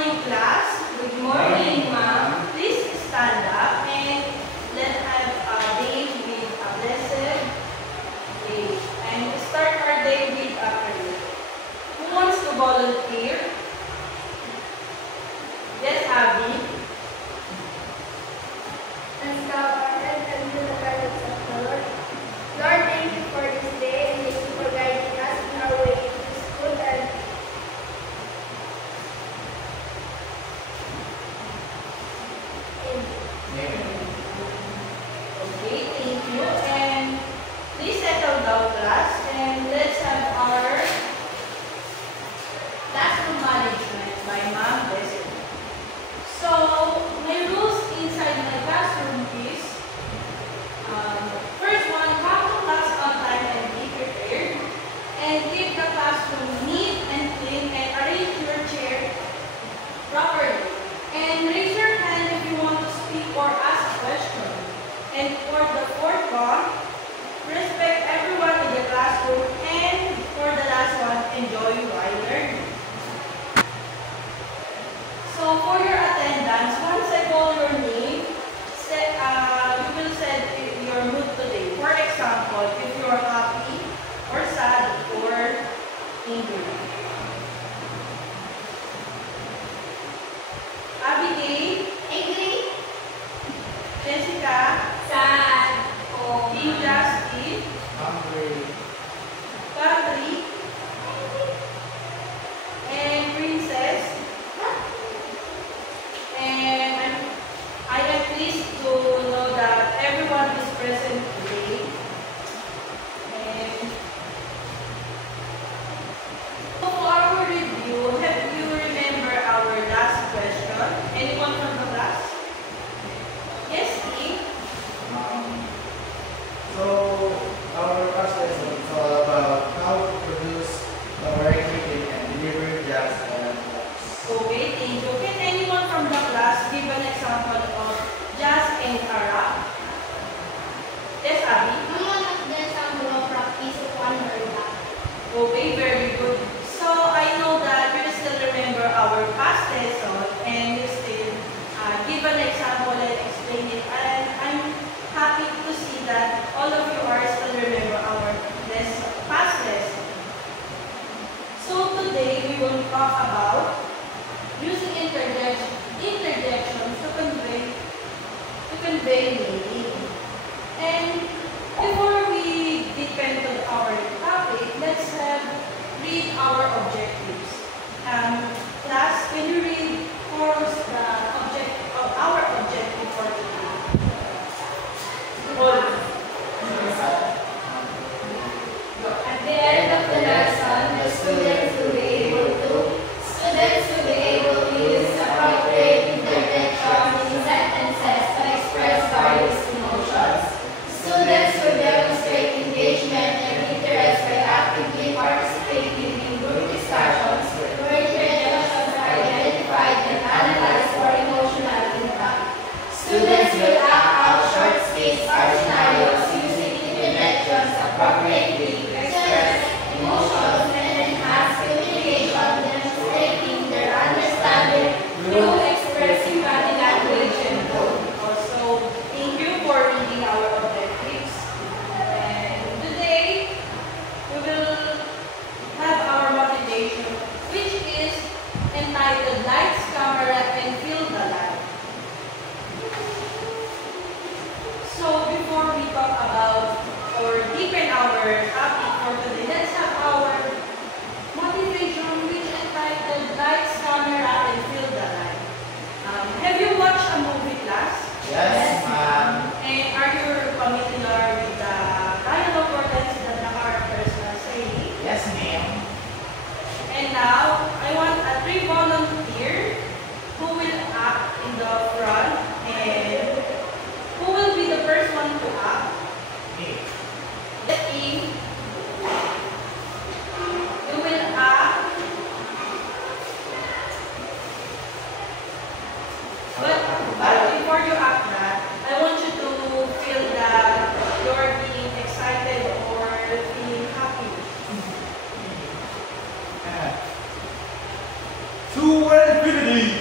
morning, class. Good morning, ma'am. Please stand up and let's have a day with a blessed day. And start our day with a prayer. Who wants to volunteer? Yes, Abby. Let's bow our heads and do the presence of the Lord. Lord, thank you for this day and thank you for guiding us in our way to school and Okay, thank you. And please settle down, class, and let's have our classroom management by Ma'am Bessie. So, my rules inside my classroom is, first one, come to class on time and be prepared, and keep the classroom neat and clean, and arrange your chair properly. And raise your hand if you want to speak or ask a question. And for the fourth one, respect everyone in the classroom. And for the last one, enjoy while learning. So for your attendance, once I call your name, you will say your mood today. For example, if you're happy or sad or angry. Abigail, angry, Jessica, sad, King Justin, Hungry. Patrick, and Princess. And I am pleased to know that everyone is present today. And for our review, have you remember our last question? Anyone from the class? Yes, King? So, our first lesson is all about how to produce a variety and deliver jazz and raps. Okay, thank you. Can anyone from the class give an example of jazz and a rap? Yes, Abby? Someone of the example of practice of one word. Okay, very good. So, I know that you still remember our past lesson and you still give an example and explain it. And I'm happy to see that all of you are still remember our past lesson. So, today we will talk about using interjections to convey meaning. And before we depend on our topic, let's read our objectives. Class, can you read for us our objective for today? At the end of the lesson, the students will be able to use appropriate interjections in sentences to express various emotions. Students will demonstrate engagement and interest by actively participating in group discussions where interjections are identified and analyzed for emotional impact. Students will act out short skits or scenarios using interjections appropriately to express emotions and enhance communication, demonstrating their understanding through expressing body language and tone. Also, thank you for reading our objectives. And today, we will have our motivation, which is entitled Lights, Camera, and Feel the Light. So, before we talk about or deepen our topic for today, let's have our motivation, which entitled Lights, Camera, and Feel the Light. Have you watched a movie, class? Yes, ma'am. And are you familiar with the dialogue or lines that the characters are saying? Yes, ma'am. And now, I want a 3 volunteer who will act in the front and who will be the first one to act. Me. The team, you will act. But before you act that, I want you to feel that you're being excited or feeling happy. To infinity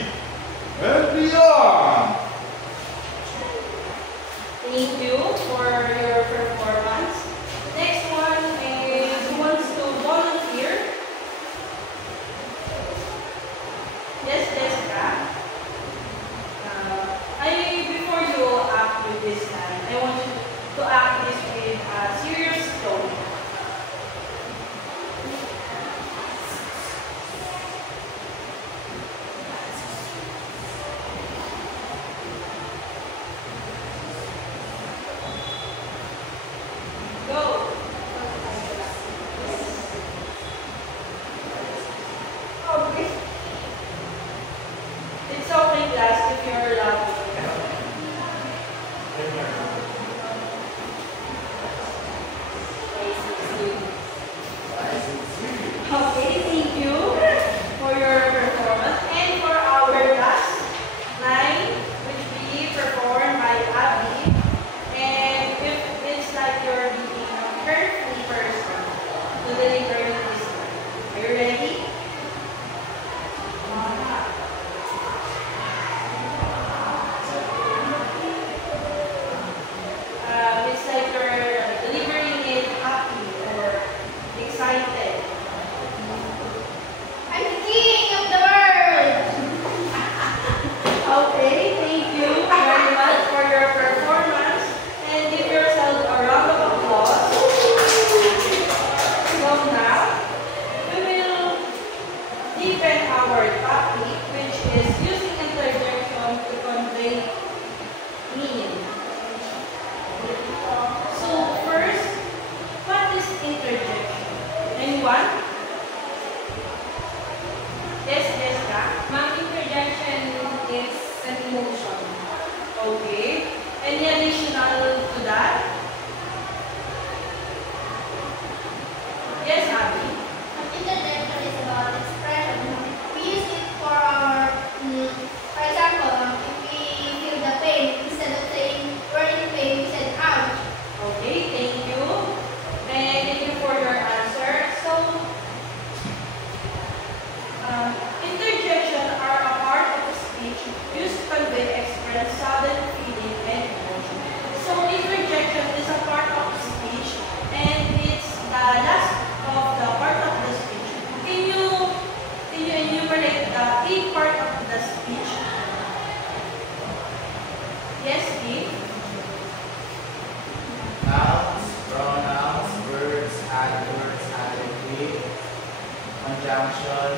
conjunction,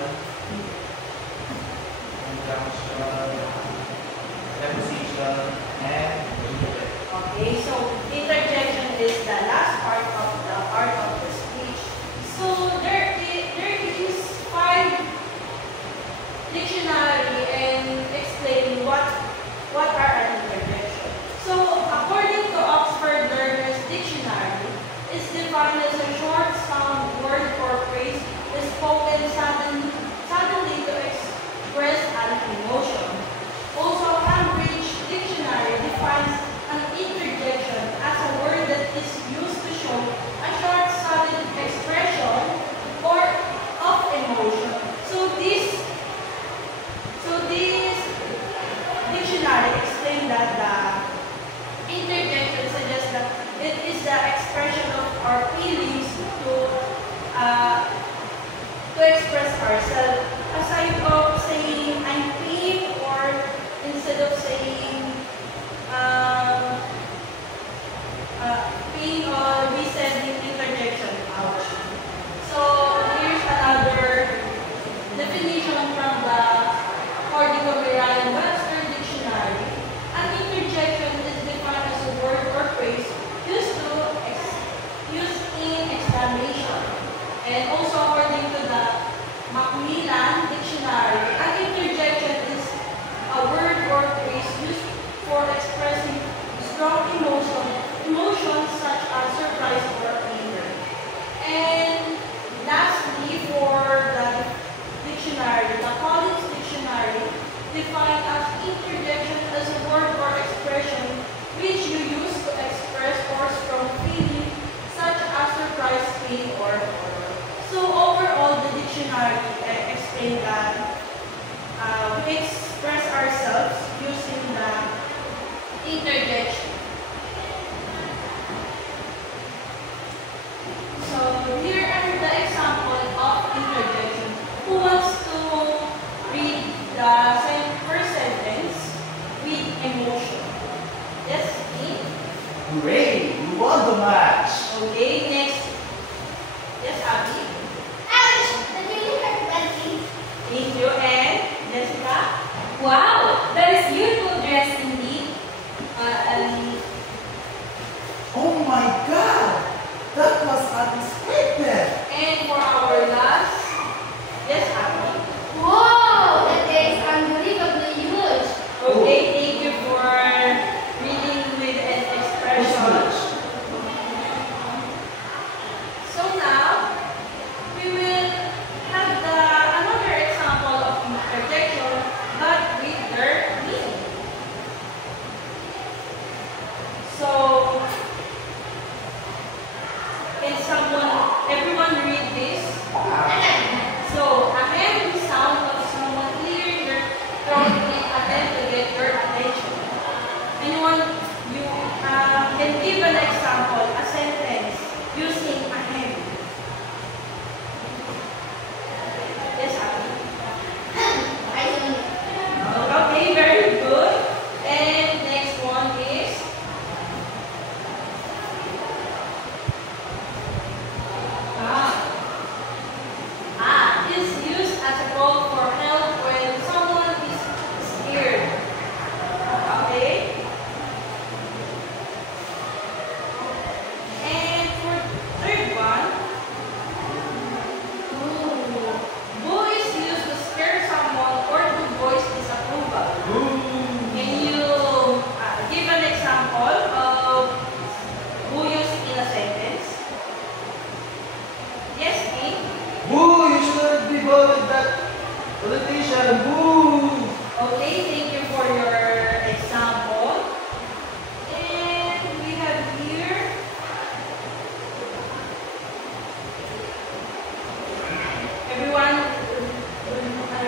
preposition, and interjection. Okay, so interjection is the last part of the speech. So there is 5 dictionary and explaining what are an interjection. So according to Oxford Learner's Dictionary, it's defined as a short sound word or phrase spoken suddenly to express an emotion. Also, Cambridge Dictionary defines an interjection as a word that is used to show a short, sudden expression or of emotion. So this dictionary explains that the interjection suggests that it is the expression of our feelings to express ourselves. Aside of saying I'm pain, or instead of saying pain, we said the interjection, ouch. So here's another definition from the Merriam-Webster Dictionary. An interjection is defined as a word or phrase used in explanation. And also according to the Macmillan Dictionary, an interjection is a word or phrase used for expressing strong emotions such as surprise or anger. And lastly, for the dictionary, the Collins Dictionary defines as interjection as a word or expression which you use to express or strong feeling such as surprise, pain, or horror. So overall, the dictionary explains that we express ourselves using the interjection. So here are the examples of interjection. Who wants to read the first sentence with emotion? Yes, me? Hooray! We won the match! Okay, next. Yes, Abby? Ouch! That really hurt, Betty. Thank you. And Jessica? Wow, that is beautiful dress indeed. Oh my God! That was unexpected! And for our last, yes, Abby? Whoa! That is unbelievably huge. Okay, thank you for reading with an expression. So now, we will have another example of interjection, but with their meaning. So, can everyone read this? So, a heavy sound of someone clearing their throat in attempt to get your attention. Anyone, you can give an example, a sentence using a heavy. Yes, Abby? I don't know. Okay, very good. And next one is is used as a call for help when someone is scared. Okay. And for third one, boo is used to scare someone or to voice disapproval. Can you give an example of boo used in a sentence? Yes, Nick? Boo! You should be voted that politician! Boo! Okay, thank you for your example. And we have here everyone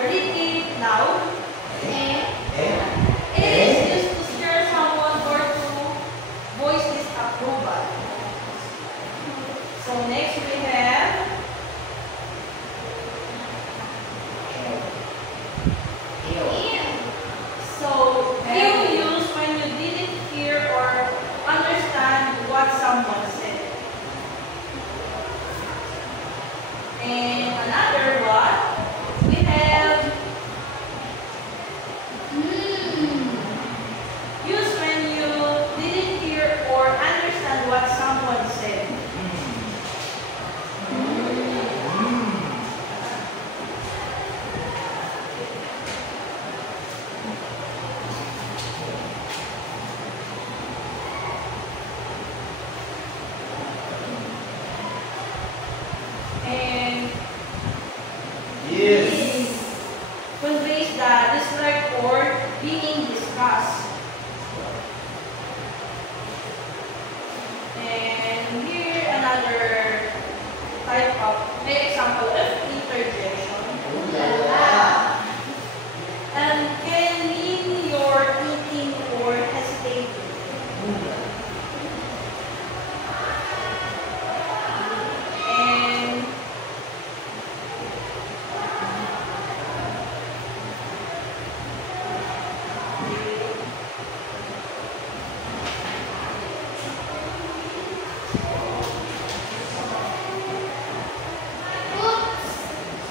read it loud. It is used to scare someone or to voice disapproval. So next we have so you use when you didn't hear or understand what someone said. And another one type of, may example of interjection. And can mean you're eating or hesitating. And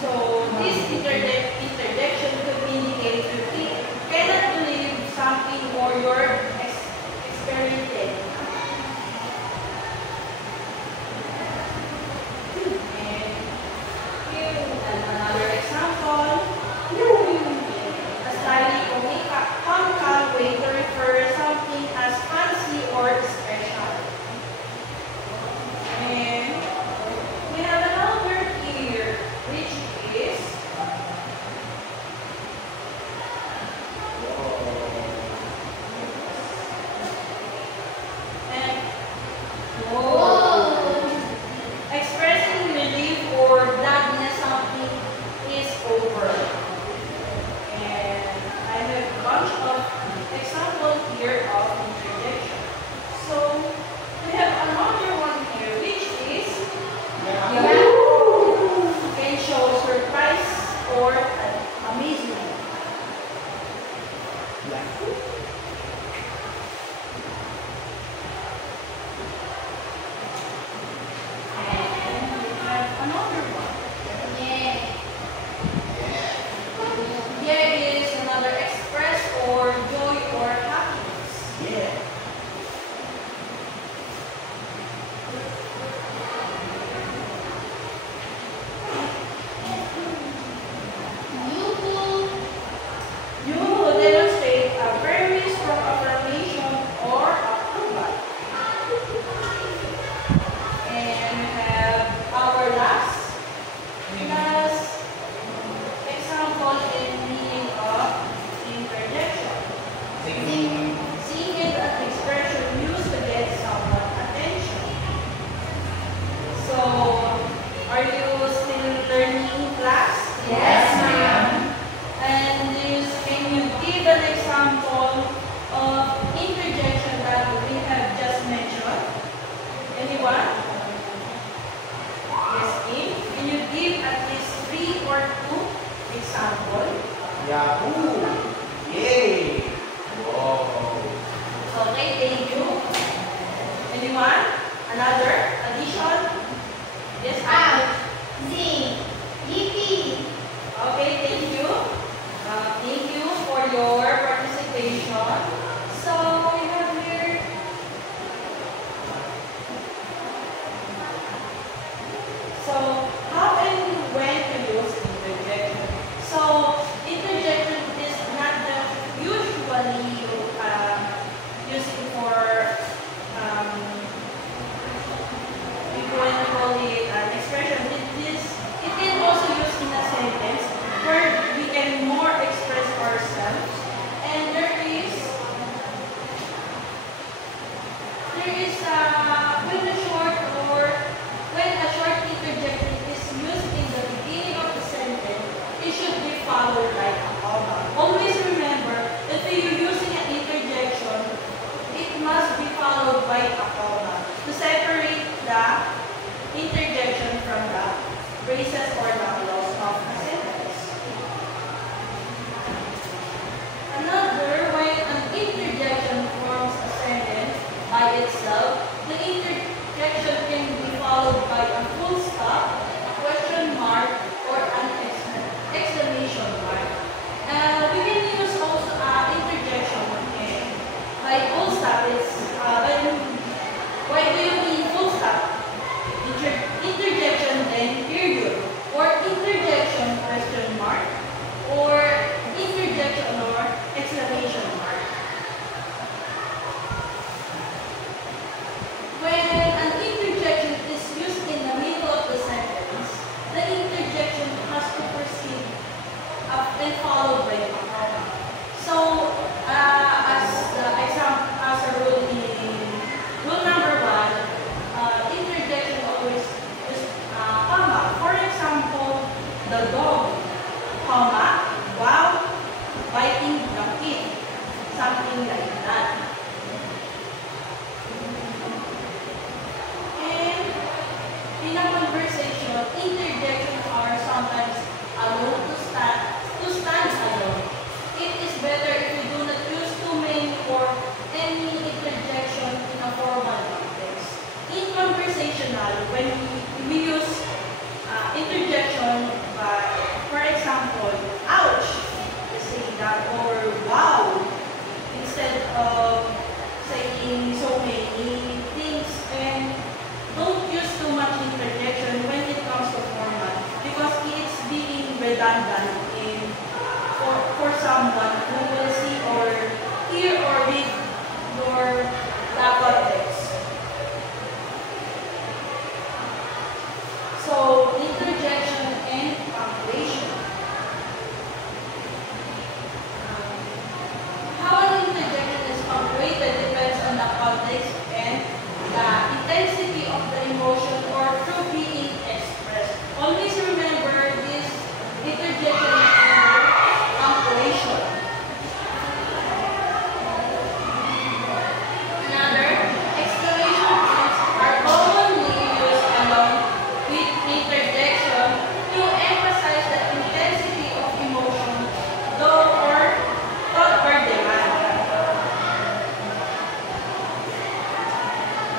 so this interjection could indicate you cannot believe something or you're experiencing. And here another example. A slightly comical way to refer something as fancy or special. And we have another here, which is and expressing relief or gladness something is over. And I have a bunch of examples here of interjection. So we have another one here, which is can show surprise or amazement. And we have another one. There is another express or joy or happiness. Yeah. You will demonstrate a very strong affirmation or approval. And we have our last example and meaning of interjection. Seeing is an expression used to get someone's attention. So, are you still learning in class? Yes, ma'am. And can you give an example of interjection that we have just mentioned? Anyone? Yes, Kim. Can you give at least 3 or 2 examples? Yahoo! Yay! Wow! Okay, thank you. Anyone? Another addition? Yes, Out. Z. EP. Okay, thank you. Thank you for your participation. So we have here. So how and when to use interjection? So interjection is someone who will see or hear or read your dapat text. So, interjection and punctuation. How an interjection is punctuated depends on the context and the intensity of the emotion or through being expressed. Always remember this interjection and punctuation. Another, exclamation points are commonly used along with interjection to emphasize the intensity of emotion, though or thought or demand.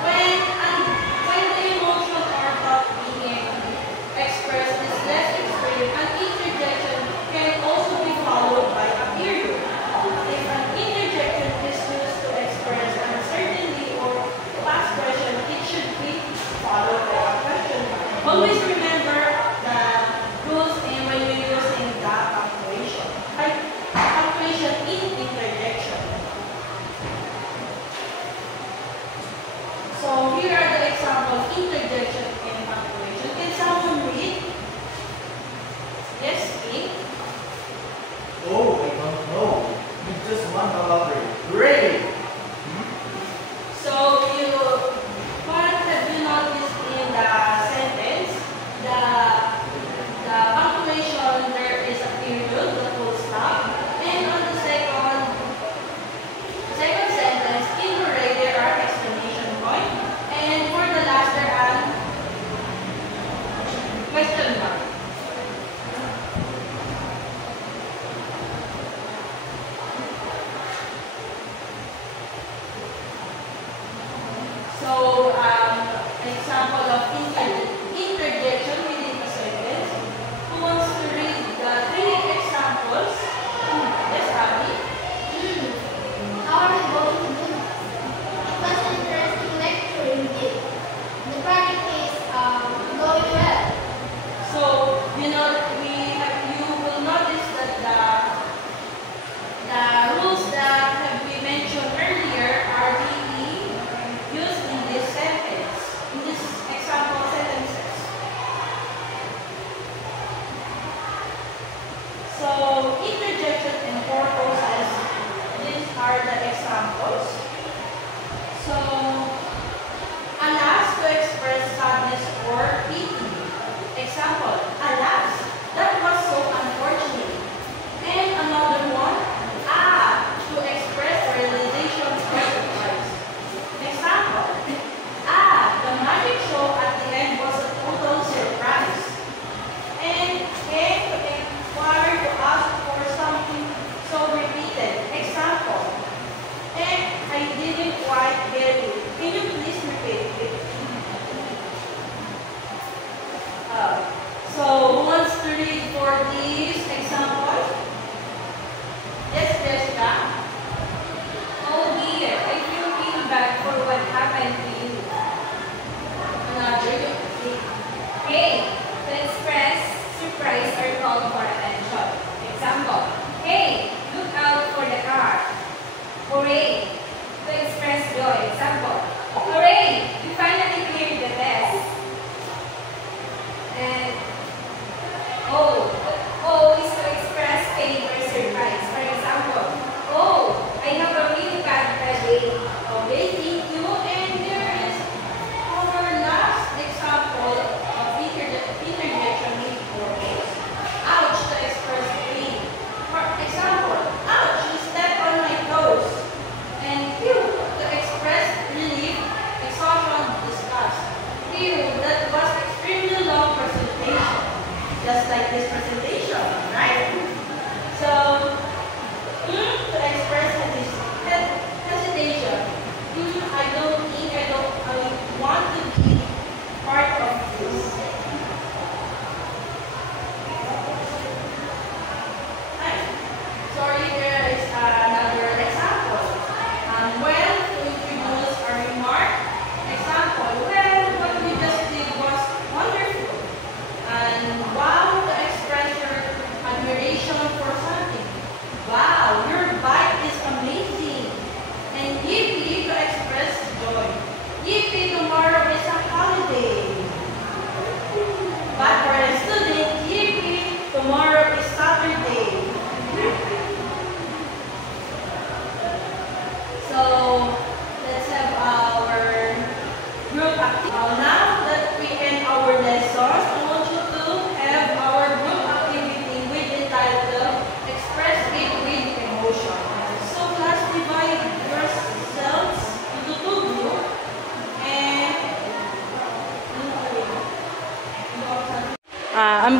When the emotion or thought being expressed is less extreme, an interjection can also be followed by a period. If an interjection is used to express an uncertainty or past question, it should be followed by a question. Always remember the rules and when you're using the punctuation. Punctuation in interjection. So here are the examples, interjection and punctuation. Can someone read? Yes, me. Oh, I don't know. It's just one lottery. Great! So what have you noticed in the sentence? The punctuation, there is a period, the full stop, and on the second sentence, in the right there are exclamation point, and for the last there are question mark.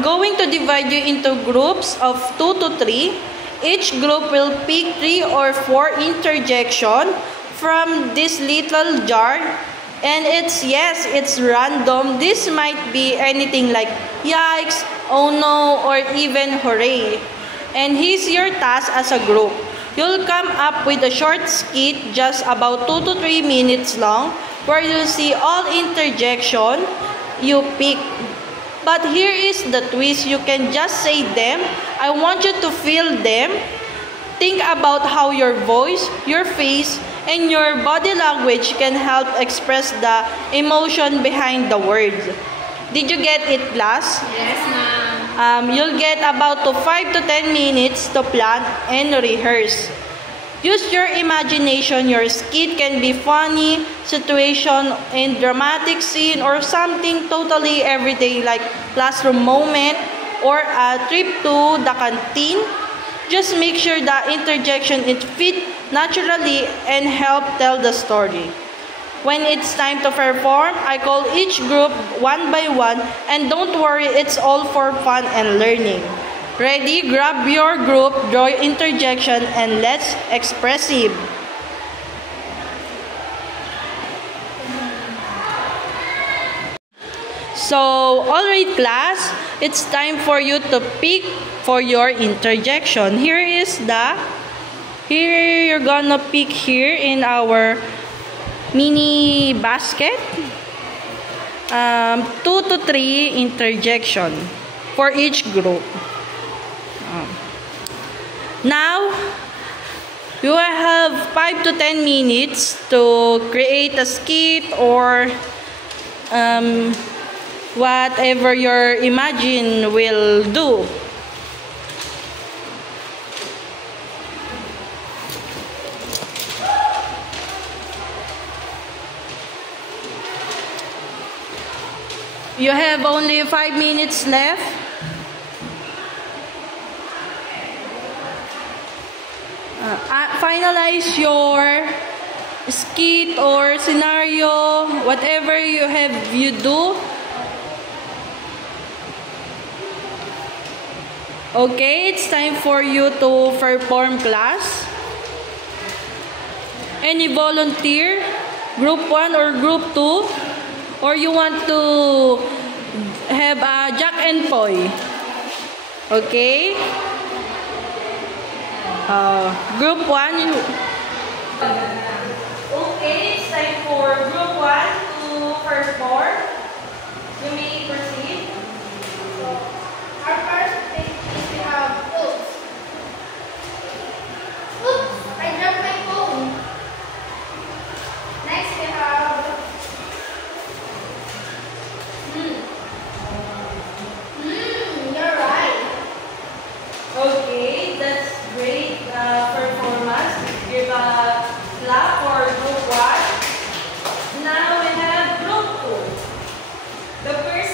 going to divide you into groups of 2 to 3. Each group will pick 3 or 4 interjection from this little jar. And it's random. This might be anything like yikes, oh no, or even hooray. And here's your task as a group. You'll come up with a short skit just about 2 to 3 minutes long where you'll see all interjection you pick. But here is the twist. You can just say them. I want you to feel them. Think about how your voice, your face, and your body language can help express the emotion behind the words. Did you get it, class? Yes, ma'am. You'll get about 5 to 10 minutes to plan and rehearse. Use your imagination. Your skit can be funny, situation, and dramatic scene, or something totally everyday like classroom moment or a trip to the canteen. Just make sure the interjection it fit naturally and help tell the story. When it's time to perform, I call each group one by one, and don't worry, it's all for fun and learning. Ready? Grab your group, draw interjection, and let's expressive. So, alright class, it's time for you to pick for your interjection. Here you're gonna pick here in our mini basket 2 to 3 interjection for each group. Now, you will have 5 to 10 minutes to create a skit or whatever your imagine will do. You have only 5 minutes left. Finalize your skit or scenario, whatever you do. Okay, it's time for you to perform class. Any volunteer? Group 1 or group 2? Or you want to have a Jack and Poy? Okay? Group 1. Okay, it's time for group 1 to perform. You may proceed. Our first thing is we have oops. Oops, I dropped my phone. Next we have you're right. Okay, that's great performance. Give a clap for group 1. Now we have group 2. The first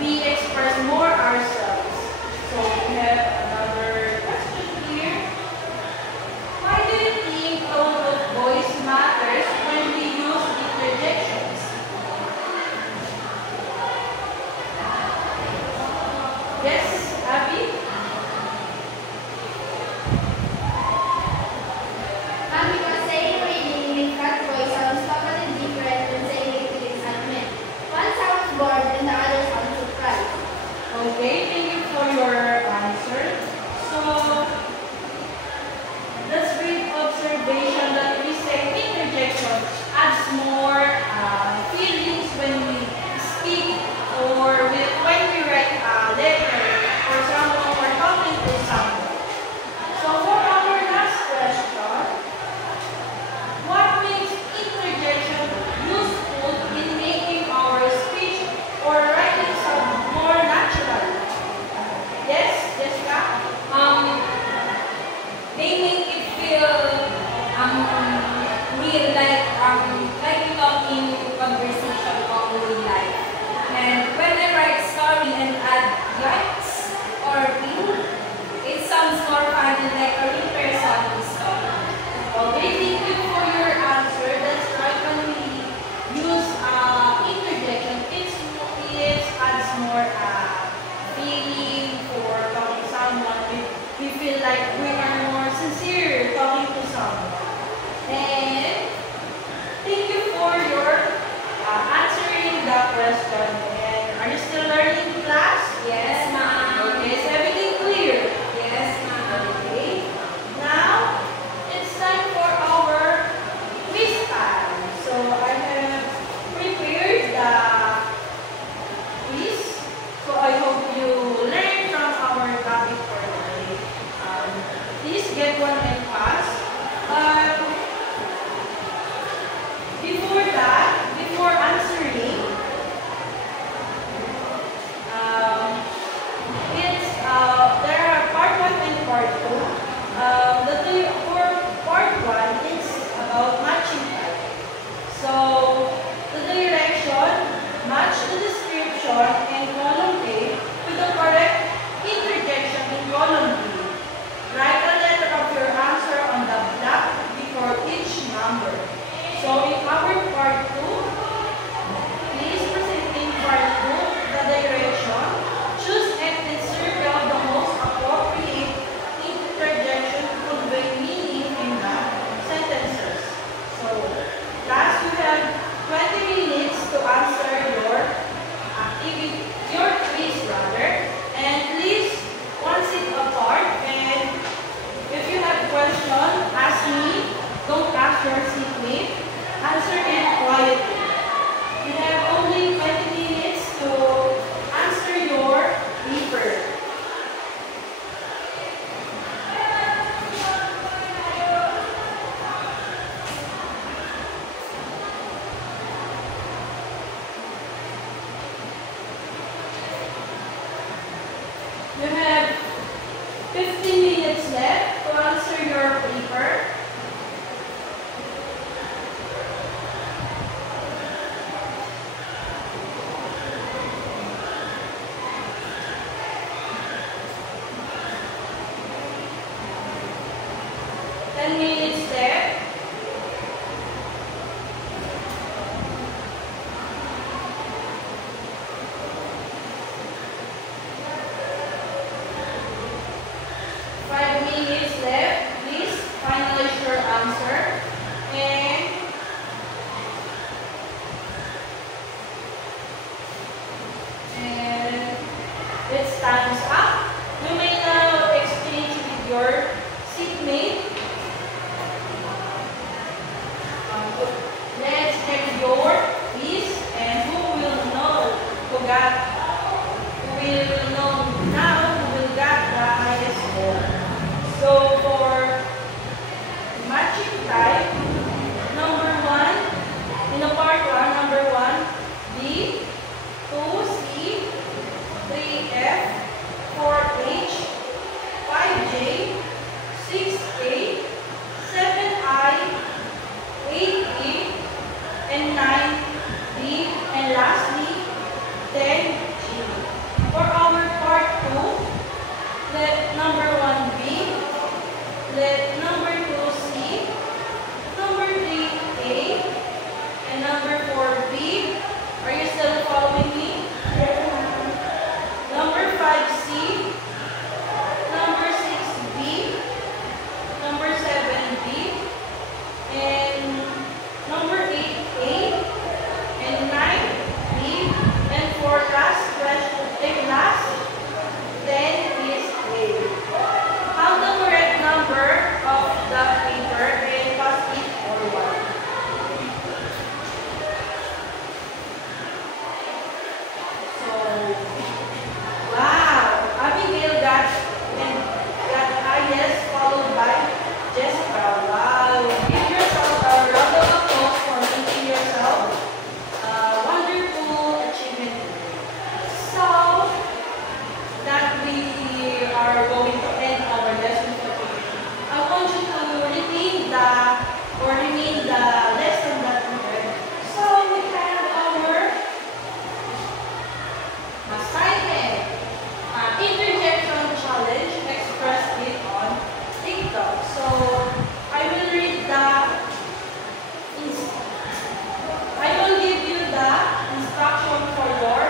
we express more ourselves. So we have another question here. Why do you think tone of voice matters when we use interjections? Yes, Abby? Because saying reading in flat voice sounds totally different than saying it with excitement. One sounds bored and the other sounds surprised. Okay, thank you for your answer. So, that's great observation that we say interjection adds more feelings when we speak or when we write a letter or someone or talking to someone. So, for our last question, what makes interjection useful in making our speech or writing sound more natural? Yes, Jessica? They make it feel real, like you talk in conversation of real life. And when I write story and add lights or thing, it sounds more fun and like a real person story. Okay, thank you for your answer. That's right. When we use interjection, it adds more feeling for talking to someone. We feel like we are more sincere talking to someone. And thank you for your answering the question. And are you still learning, class? Yes, ma'am. Okay, is everything clear? Yes, ma'am. Okay. Now, it's time for our quiz time. So, I have prepared the quiz. So, I hope you learn from our topic for today. Please get one and pass. Before that, before answering, there are part 1 and part 2. For part 1 is about matching type. So, the direction, match the description in column A with the correct interjection in column B. Write a letter of your answer on the block before each number. So, in our part 2, please proceed in part 2, the direction. Choose and circle the most appropriate interjection to convey meaning in the sentences. So, class, you have 20 minutes to answer your quiz rather. And please, one seat apart. And if you have question, ask me. Don't ask your seatmate. Answer it quietly. You have only 20 minutes to answer your paper. You have 15 minutes left to answer your paper. Minutes left. Please finalize your answer. And it's time's up. You may now exchange with your seatmate. Let's check your quiz and who will know who will know now who will get the highest score. So for matching type, number 1, in the part 1, number 1, B, 2C, 3F, 4H, 5J, 6A, 7I, 8E, and 9B, and lastly, 10G. Let number 1 B. Let number 2 C. Number 3 A. And number 4 B. Are you still following me? Number 5 C. Number 6 B. Number 7 B. And number 8 A. And 9 B. And for last question, last 10 is A. Count the correct number of the paper and pass it forward. So, wow! Abigail got highest, followed by Jessica. Wow! Give yourself a round of applause for making yourself a wonderful achievement. So, that we are going to end our lesson for today. I want you to remain the lesson that we read. So we have our assignment, interjection challenge, express it on TikTok. So I will give you the instruction for your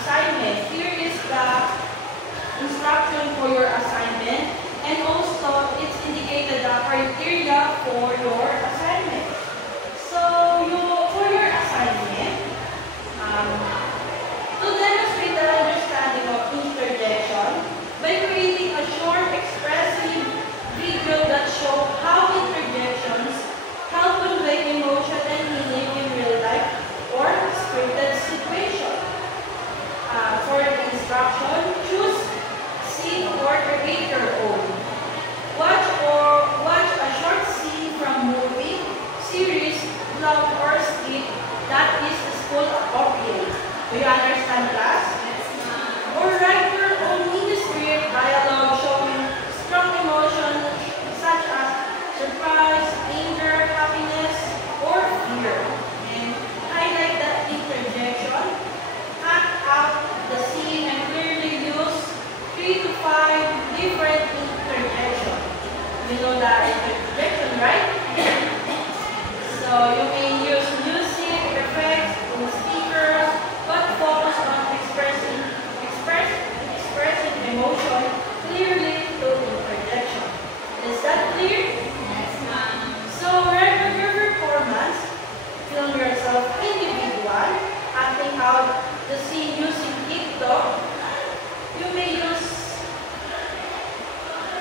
assignment. Here is the instruction for your assignment, and also it's indicated the criteria for your assignment. So for your assignment, to demonstrate the understanding of interjection by creating a short expressive video that shows how interjections help convey emotion and meaning in real life or scripted situation. For the instruction, choose scene or create your own. Watch a short scene from movie, series, blog, or skit that is school appropriate. Do you understand, class? Yes, ma'am. Or write your own mini-script dialogue showing strong emotions such as surprise, anger, happiness, or fear. And highlight the interjection, act out the scene, and clearly use 3 to 5 different interjections. You know the interjection, right? So you may use music, effects, and speakers, but focus on expressing emotion clearly through interjection. Is that clear? Yes, ma'am. So record your performance, film yourself individual, acting out the scene using TikTok. You may use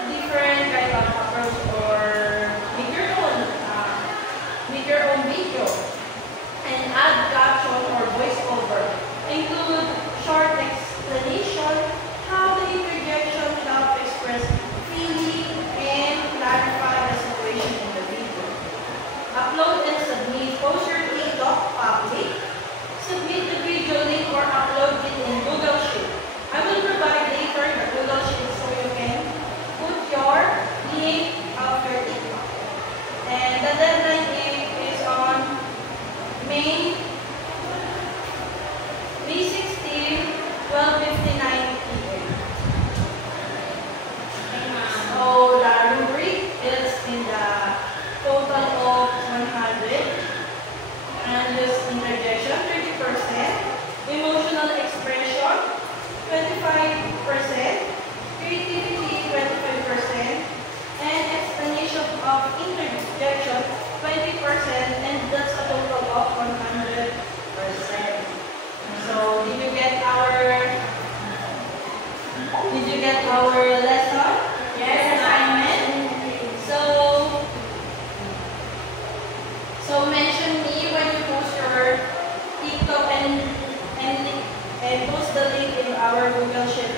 different kind of approach or make your own video and add caption or voiceover. Include short explanation how the interjection help express feeling and clarify the situation in the video. Upload and submit. Post your TikTok public. Submit the video link or upload it in Google Sheet. I will provide later the Google Sheet so you can put your link of your TikTok. And the deadline is on May 16, 12:59 p.m. So the rubric is in the total of 100. And this interjection, 30%. Emotional expression, 25%. Creativity, 25%. And explanation of interjection, 20%. And that's a total of 100%. So did you get our lesson? Yes, Assignment? So mention me when you post your TikTok and post the link in our Google Sheet